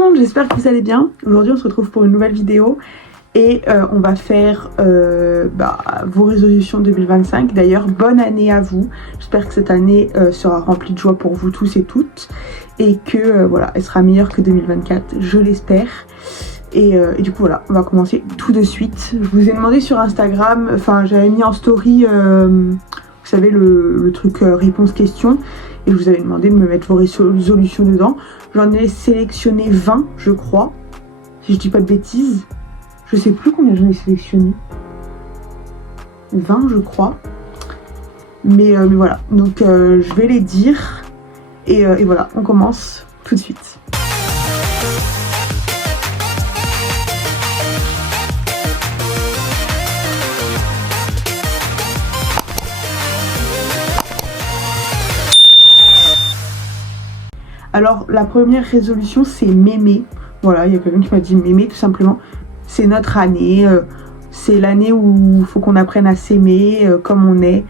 monde, j'espère que vous allez bien. Aujourd'hui on se retrouve pour une nouvelle vidéo et on va faire vos résolutions 2025. D'ailleurs bonne année à vous, j'espère que cette année sera remplie de joie pour vous tous et toutes et que voilà, elle sera meilleure que 2024, je l'espère. Et du coup voilà, on va commencer tout de suite. Je vous ai demandé sur Instagram, enfin j'avais mis en story, vous savez le truc réponse question, et je vous avais demandé de me mettre vos résolutions dedans. J'en ai sélectionné 20 je crois, si je dis pas de bêtises. Je sais plus combien j'en ai sélectionné. 20 je crois. Mais voilà, donc je vais les dire. Et voilà, on commence tout de suite. Alors la première résolution c'est m'aimer. Voilà, il y a quelqu'un qui m'a dit m'aimer tout simplement. C'est notre année, c'est l'année où il faut qu'on apprenne à s'aimer comme on est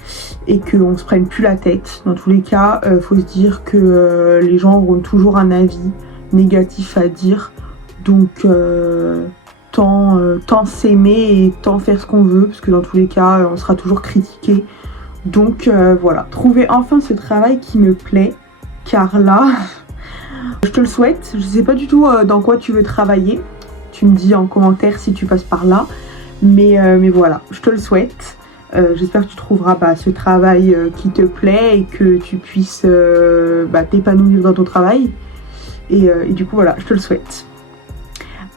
et qu'on se prenne plus la tête. Dans tous les cas, faut se dire que les gens auront toujours un avis négatif à dire. Donc tant s'aimer et tant faire ce qu'on veut, parce que dans tous les cas on sera toujours critiqué. Donc voilà, trouver enfin ce travail qui me plaît, car là... Je te le souhaite, je sais pas du tout dans quoi tu veux travailler, tu me dis en commentaire si tu passes par là, mais voilà, je te le souhaite, j'espère que tu trouveras ce travail qui te plaît et que tu puisses t'épanouir dans ton travail, et du coup voilà, je te le souhaite.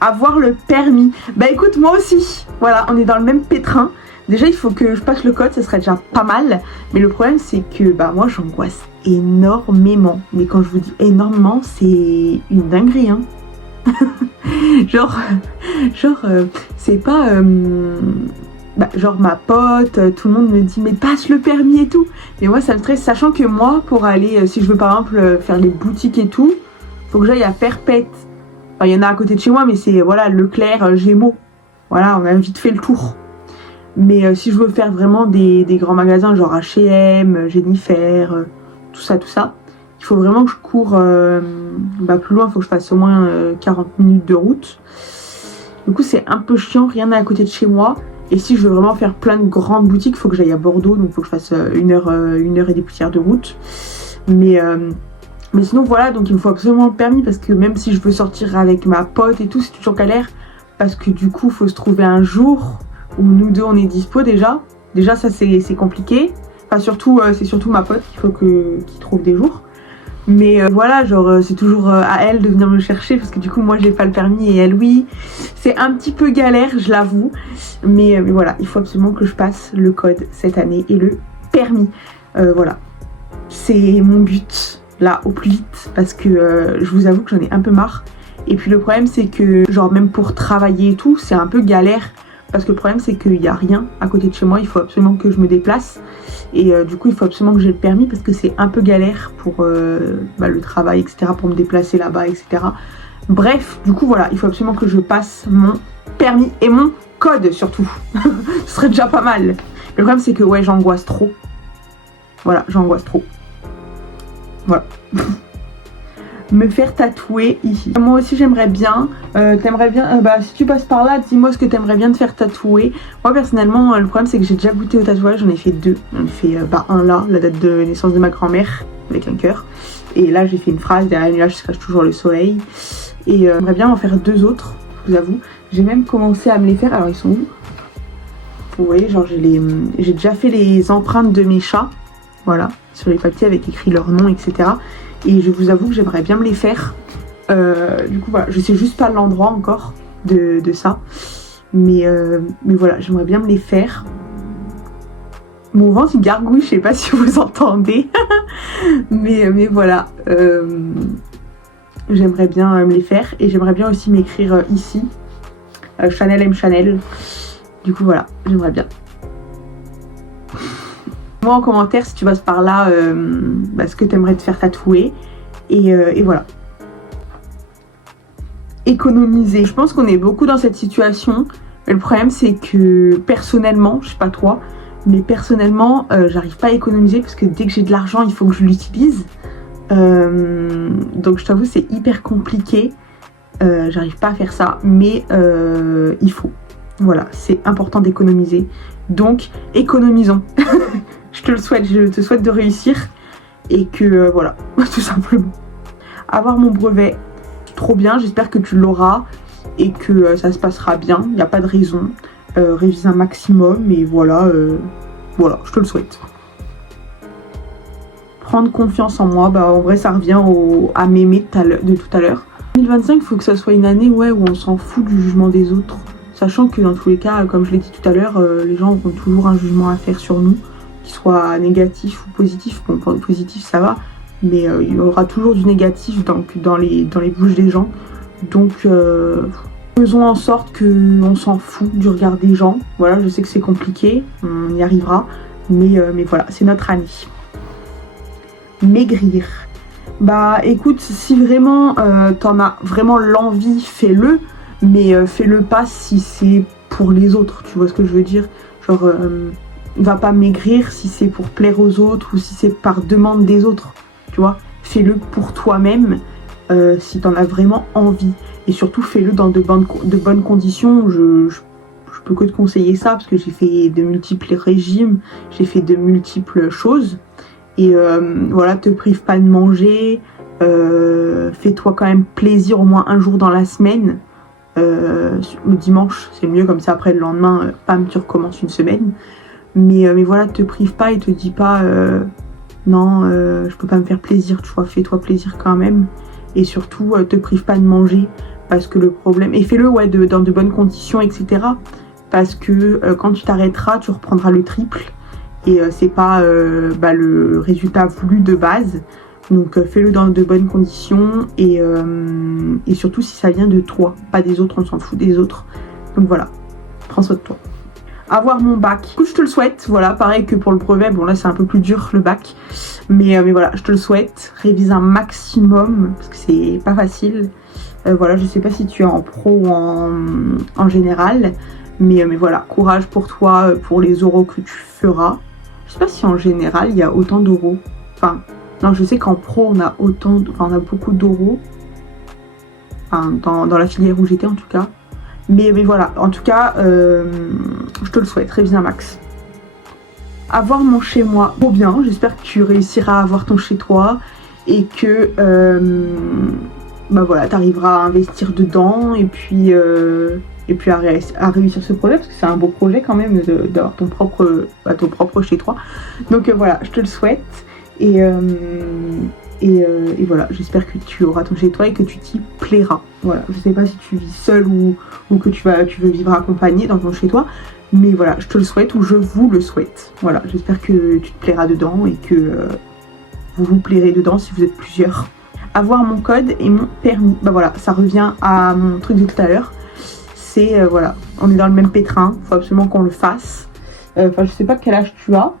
Avoir le permis, écoute moi aussi, voilà, on est dans le même pétrin. Déjà il faut que je passe le code, ça serait déjà pas mal, mais le problème c'est que moi j'angoisse énormément, mais quand je vous dis énormément c'est une dinguerie hein. genre c'est pas genre ma pote, tout le monde me dit mais passe le permis et tout, mais moi ça me stresse, sachant que moi pour aller, si je veux par exemple faire les boutiques et tout, faut que j'aille à Perpète. Enfin, il y en a à côté de chez moi, mais c'est voilà Leclerc, Gémeaux, voilà, on a vite fait le tour. Mais si je veux faire vraiment des grands magasins genre H&M, Jennifer, tout ça, il faut vraiment que je cours plus loin, il faut que je fasse au moins 40 minutes de route. Du coup c'est un peu chiant, rien n'est à côté de chez moi. Et si je veux vraiment faire plein de grandes boutiques, il faut que j'aille à Bordeaux, donc il faut que je fasse une heure et des poussières de route. Mais sinon voilà, donc il me faut absolument le permis, parce que même si je veux sortir avec ma pote et tout, c'est toujours galère, parce que du coup il faut se trouver un jour où nous deux on est dispo déjà ça c'est compliqué, enfin surtout c'est surtout ma pote qu'il faut qu'il trouve des jours, mais voilà, genre c'est toujours à elle de venir me chercher, parce que du coup moi j'ai pas le permis et elle oui, c'est un petit peu galère je l'avoue, mais voilà, il faut absolument que je passe le code cette année et le permis, voilà, c'est mon but là au plus vite, parce que je vous avoue que j'en ai un peu marre. Et puis le problème c'est que genre même pour travailler et tout c'est un peu galère, parce que le problème c'est qu'il n'y a rien à côté de chez moi, il faut absolument que je me déplace, et du coup il faut absolument que j'ai le permis, parce que c'est un peu galère pour le travail etc, pour me déplacer là-bas etc. Bref, du coup voilà, il faut absolument que je passe mon permis et mon code surtout. Ce serait déjà pas mal. Le problème c'est que ouais, j'angoisse trop. Voilà, j'angoisse trop. Voilà. Me faire tatouer ici. Moi aussi j'aimerais bien, t'aimerais bien, si tu passes par là, dis-moi ce que t'aimerais bien te faire tatouer. Moi personnellement, le problème c'est que j'ai déjà goûté au tatouage, j'en ai fait deux. J'en ai fait un là, la date de naissance de ma grand-mère, avec un cœur. Et là j'ai fait une phrase, derrière le nuage se cache toujours le soleil. Et j'aimerais bien en faire deux autres, je vous avoue. J'ai même commencé à me les faire, alors ils sont où? Vous voyez, genre j'ai déjà fait les empreintes de mes chats, voilà, sur les papiers avec écrit leur nom, etc. Et je vous avoue que j'aimerais bien me les faire. Du coup voilà, je sais juste pas l'endroit encore de ça. Mais voilà, j'aimerais bien me les faire. Mon ventre il gargouille, je sais pas si vous entendez. mais voilà. J'aimerais bien me les faire. Et j'aimerais bien aussi m'écrire ici. Chanel M Chanel. Du coup voilà, j'aimerais bien. Moi en commentaire si tu passes par là ce que tu aimerais te faire tatouer, et voilà. Économiser, je pense qu'on est beaucoup dans cette situation, mais le problème c'est que personnellement, je sais pas toi, mais personnellement j'arrive pas à économiser, parce que dès que j'ai de l'argent il faut que je l'utilise, donc je t'avoue c'est hyper compliqué. J'arrive pas à faire ça, mais il faut. Voilà, c'est important d'économiser. Donc, économisons. Je te le souhaite, je te souhaite de réussir. Et que, voilà, tout simplement. Avoir mon brevet, trop bien, j'espère que tu l'auras. Et que ça se passera bien, il n'y a pas de raison. Révise un maximum, et voilà, voilà, je te le souhaite. Prendre confiance en moi, bah en vrai ça revient à m'aimer de tout à l'heure. 2025, il faut que ça soit une année où on s'en fout du jugement des autres. Sachant que dans tous les cas, comme je l'ai dit tout à l'heure, les gens ont toujours un jugement à faire sur nous, qu'il soit négatif ou positif. Bon, pour le positif ça va, mais il y aura toujours du négatif dans les bouches des gens. Donc faisons en sorte qu'on s'en fout du regard des gens. Voilà, je sais que c'est compliqué, on y arrivera, mais voilà, c'est notre année. Maigrir. Bah écoute, si vraiment t'en as vraiment l'envie, fais-le, mais fais-le pas si c'est pour les autres, tu vois ce que je veux dire. Genre, va pas maigrir si c'est pour plaire aux autres ou si c'est par demande des autres, tu vois. Fais-le pour toi-même si t'en as vraiment envie. Et surtout, fais-le dans de bonnes conditions. Je peux que te conseiller ça parce que j'ai fait de multiples régimes, j'ai fait de multiples choses. Et voilà, te prive pas de manger, fais-toi quand même plaisir au moins un jour dans la semaine. Le dimanche, c'est mieux, comme ça après le lendemain, pam, tu recommences une semaine. Mais voilà, te prive pas et te dis pas non, je peux pas me faire plaisir, tu vois, fais-toi plaisir quand même. Et surtout, te prive pas de manger, parce que le problème, et fais-le dans de bonnes conditions, etc. Parce que quand tu t'arrêteras, tu reprendras le triple. Et c'est pas le résultat voulu de base. Donc fais-le dans de bonnes conditions et surtout si ça vient de toi, pas des autres, on s'en fout des autres. Donc voilà, prends soin de toi. Avoir mon bac, écoute, je te le souhaite, voilà, pareil que pour le brevet, bon là c'est un peu plus dur le bac, mais voilà, je te le souhaite, révise un maximum, parce que c'est pas facile. Voilà, je sais pas si tu es en pro ou en général, mais voilà, courage pour toi, pour les oraux que tu feras. Je sais pas si en général il y a autant d'oraux. Enfin, non, je sais qu'en pro on a on a beaucoup d'oraux. Enfin, dans la filière où j'étais en tout cas. Mais voilà, en tout cas, je te le souhaite, révise un max. Avoir mon chez moi, trop bien. J'espère que tu réussiras à avoir ton chez toi et que voilà, tu arriveras à investir dedans et puis à réussir ce projet, parce que c'est un beau projet quand même d'avoir ton propre chez toi. Donc voilà, je te le souhaite et voilà, j'espère que tu auras ton chez toi et que tu t'y plairas. Voilà, je sais pas si tu vis seul ou que tu veux vivre accompagné dans ton chez toi, mais voilà, je te le souhaite ou je vous le souhaite. Voilà, j'espère que tu te plairas dedans et que vous vous plairez dedans si vous êtes plusieurs. Avoir mon code et mon permis. Bah voilà, ça revient à mon truc de tout à l'heure. C'est voilà, on est dans le même pétrin, faut absolument qu'on le fasse. Enfin, je sais pas quel âge tu as,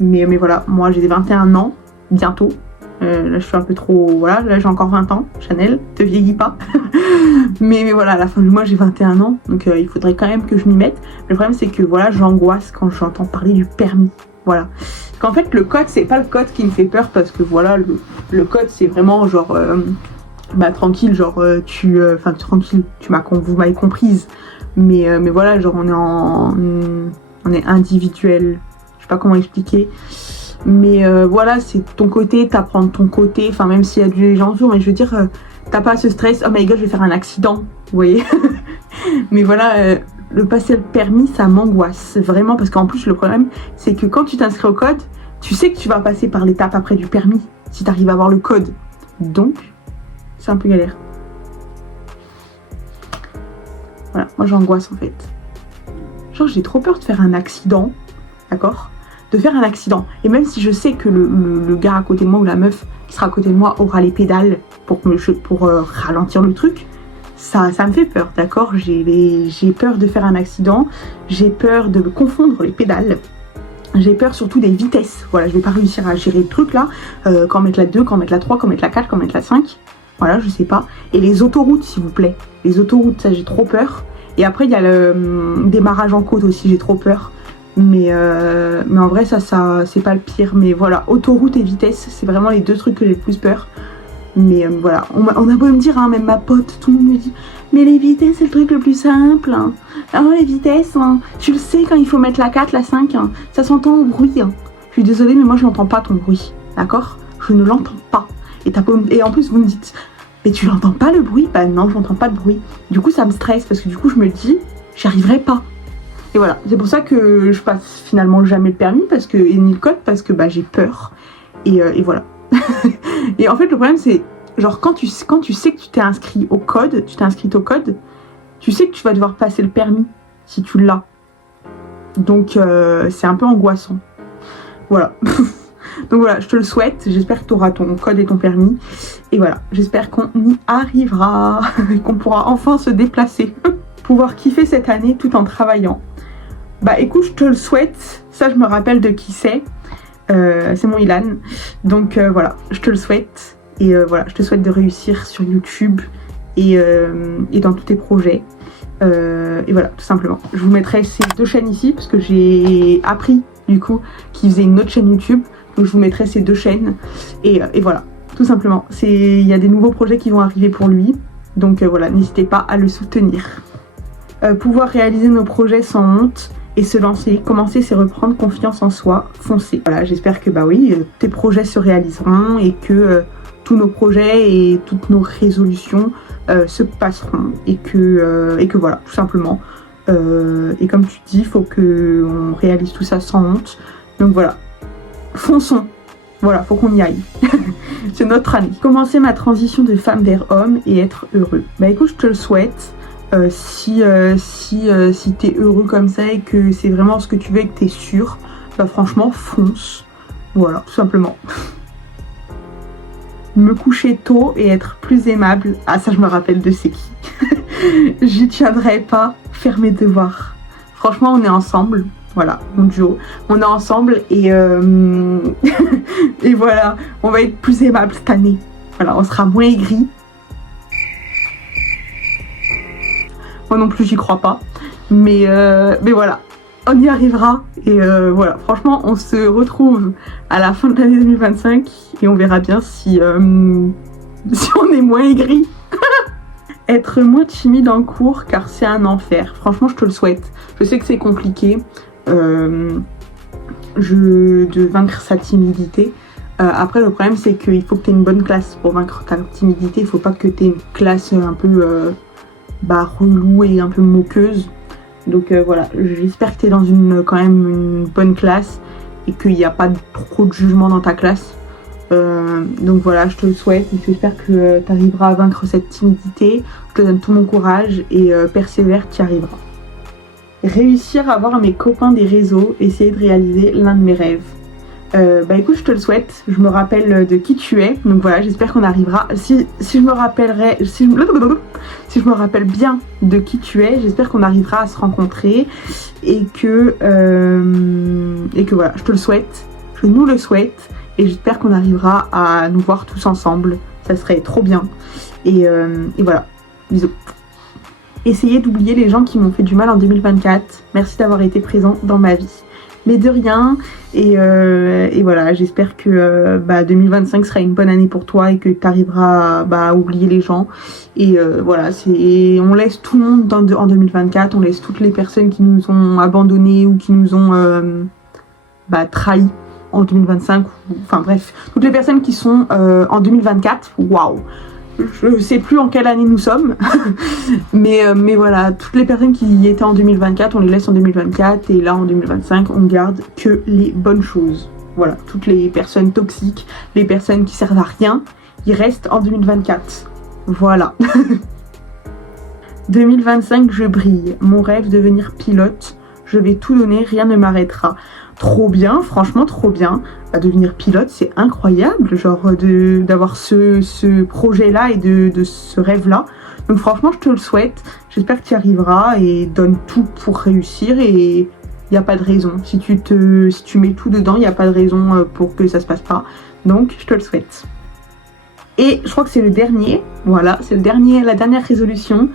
mais voilà, moi j'ai 21 ans, bientôt. Là je suis un peu trop, voilà, là j'ai encore 20 ans, Chanel, te vieillis pas. mais voilà, à la fin du mois j'ai 21 ans, donc il faudrait quand même que je m'y mette. Le problème c'est que voilà, j'angoisse quand j'entends parler du permis, voilà. Qu'en fait le code, c'est pas le code qui me fait peur, parce que voilà, le code c'est vraiment genre, tranquille, genre tranquille, vous m'avez comprise. Mais voilà, genre on est individuel, je sais pas comment expliquer. Mais voilà, c'est ton côté, t'apprends de ton côté, enfin même s'il y a des gens autour, mais je veux dire, t'as pas ce stress, oh my god, je vais faire un accident, vous voyez. Mais voilà, le passer le permis, ça m'angoisse, vraiment, parce qu'en plus le problème, c'est que quand tu t'inscris au code, tu sais que tu vas passer par l'étape après du permis, si t'arrives à avoir le code. Donc, c'est un peu galère. Voilà, moi j'angoisse en fait. Genre j'ai trop peur de faire un accident, d'accord ? De faire un accident. Et même si je sais que le gars à côté de moi ou la meuf qui sera à côté de moi aura les pédales pour ralentir le truc, ça me fait peur, d'accord ? J'ai peur de faire un accident, j'ai peur de me confondre les pédales, j'ai peur surtout des vitesses. Voilà, je vais pas réussir à gérer le truc là, quand mettre la 2, quand mettre la 3, quand mettre la 4, quand mettre la 5. Voilà, je sais pas. Et les autoroutes, s'il vous plaît. Les autoroutes, ça j'ai trop peur. Et après, il y a le démarrage en côte aussi, j'ai trop peur. Mais en vrai, ça c'est pas le pire. Mais voilà, autoroute et vitesse, c'est vraiment les deux trucs que j'ai le plus peur. Mais voilà, on a beau me dire, hein, même ma pote, tout le monde me dit mais les vitesses c'est le truc le plus simple. Hein. Alors les vitesses, hein, tu le sais quand il faut mettre la 4, la 5, hein, ça s'entend au bruit. Hein. Je suis désolée mais moi je n'entends pas ton bruit, d'accord? Je ne l'entends pas. Et en plus vous me dites mais tu l'entends pas le bruit? Bah non, je n'entends pas de bruit. Du coup ça me stresse parce que du coup je me dis j'y arriverai pas. Et voilà, c'est pour ça que je passe finalement jamais le permis ni le code parce que bah, j'ai peur. Et voilà. Et en fait, le problème, c'est genre quand tu sais que tu t'es inscrit au code, tu sais que tu vas devoir passer le permis si tu l'as. Donc, c'est un peu angoissant. Voilà. Donc voilà, je te le souhaite. J'espère que tu auras ton code et ton permis. Et voilà, j'espère qu'on y arrivera, qu'on pourra enfin se déplacer. Pouvoir kiffer cette année tout en travaillant. Bah écoute, je te le souhaite. Ça, je me rappelle de qui c'est. C'est mon Ilan. Donc voilà, je te le souhaite. Et voilà, je te souhaite de réussir sur YouTube et dans tous tes projets. Et voilà, tout simplement. Je vous mettrai ces deux chaînes ici parce que j'ai appris du coup qu'il faisait une autre chaîne YouTube. Donc je vous mettrai ces deux chaînes. Et voilà, tout simplement. Il y a des nouveaux projets qui vont arriver pour lui. Donc voilà, n'hésitez pas à le soutenir. Pouvoir réaliser nos projets sans honte et se lancer, commencer c'est reprendre confiance en soi, foncer. Voilà, j'espère que bah oui, tes projets se réaliseront et que tous nos projets et toutes nos résolutions se passeront et que voilà, tout simplement. Et comme tu dis, il faut qu'on réalise tout ça sans honte. Donc voilà, fonçons. Voilà, faut qu'on y aille. C'est notre année. Commencer ma transition de femme vers homme et être heureux. Bah écoute, je te le souhaite. Si t'es heureux comme ça et que c'est vraiment ce que tu veux et que t'es sûr, bah franchement fonce. Voilà, tout simplement. Me coucher tôt et être plus aimable. Ah ça je me rappelle de c'est qui. J'y tiendrai pas, faire mes devoirs. Franchement on est ensemble. Voilà, mon duo. On est ensemble et et voilà, on va être plus aimable cette année. Voilà, on sera moins aigris. Moi non plus j'y crois pas, mais voilà, on y arrivera et voilà, franchement on se retrouve à la fin de l'année 2025 et on verra bien si on est moins aigri. Être moins timide en cours car c'est un enfer, franchement je te le souhaite. Je sais que c'est compliqué de vaincre sa timidité. Après le problème c'est qu'il faut que tu aies une bonne classe pour vaincre ta timidité, il faut pas que tu aies une classe un peu relou et un peu moqueuse. Donc voilà, j'espère que tu es dans quand même une bonne classe et qu'il n'y a pas trop de jugement dans ta classe. Donc voilà, je te le souhaite et j'espère que tu arriveras à vaincre cette timidité. Je te donne tout mon courage et persévère, tu y arriveras. Réussir à avoir mes copains des réseaux, essayer de réaliser l'un de mes rêves. Bah écoute, je te le souhaite, je me rappelle de qui tu es, donc voilà, j'espère qu'on arrivera. Si je me rappelle bien de qui tu es, j'espère qu'on arrivera à se rencontrer et que voilà, je te le souhaite, je nous le souhaite et j'espère qu'on arrivera à nous voir tous ensemble, ça serait trop bien. Et voilà, bisous. Essayez d'oublier les gens qui m'ont fait du mal en 2024, merci d'avoir été présent dans ma vie. Mais de rien, et voilà, j'espère que 2025 sera une bonne année pour toi et que tu arriveras à oublier les gens. Et voilà, on laisse tout le monde en 2024, on laisse toutes les personnes qui nous ont abandonnés ou qui nous ont trahis en 2025. Enfin bref, toutes les personnes qui sont en 2024, waouh! Je sais plus en quelle année nous sommes, mais voilà, toutes les personnes qui étaient en 2024, on les laisse en 2024 et là en 2025, on garde que les bonnes choses. Voilà, toutes les personnes toxiques, les personnes qui servent à rien, ils restent en 2024. Voilà. 2025, je brille. Mon rêve, devenir pilote. Je vais tout donner, rien ne m'arrêtera. Trop bien, franchement trop bien. Devenir pilote, c'est incroyable, genre d'avoir ce projet-là et de ce rêve-là. Donc franchement, je te le souhaite. J'espère que tu y arriveras et donne tout pour réussir et il n'y a pas de raison. Si tu mets tout dedans, il n'y a pas de raison pour que ça se passe pas. Donc, je te le souhaite. Et je crois que c'est le dernier, voilà, c'est la dernière résolution.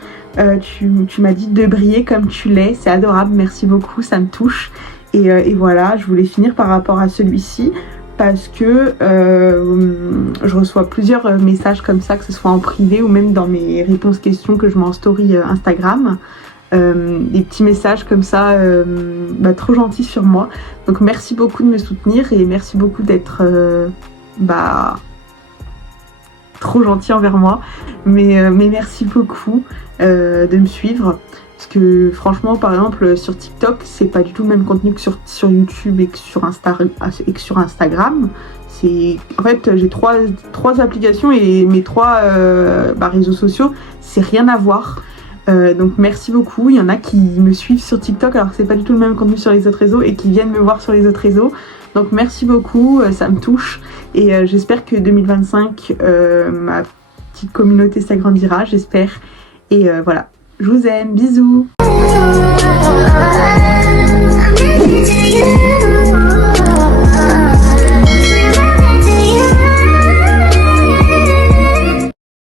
Tu m'as dit de briller comme tu l'es, c'est adorable, merci beaucoup, ça me touche. Et voilà, je voulais finir par rapport à celui-ci. parce que je reçois plusieurs messages comme ça, que ce soit en privé ou même dans mes réponses questions que je mets en story Instagram. Des petits messages comme ça, trop gentils sur moi. Donc merci beaucoup de me soutenir et merci beaucoup d'être trop gentil envers moi. Mais merci beaucoup de me suivre. Parce que franchement, par exemple, sur TikTok, c'est pas du tout le même contenu que sur YouTube et que sur Instagram. En fait, j'ai trois applications et mes trois réseaux sociaux, c'est rien à voir. Donc merci beaucoup. Il y en a qui me suivent sur TikTok alors que c'est pas du tout le même contenu sur les autres réseaux et qui viennent me voir sur les autres réseaux. Donc merci beaucoup, ça me touche. Et j'espère que 2025, ma petite communauté s'agrandira, j'espère. Et voilà. Je vous aime, bisous.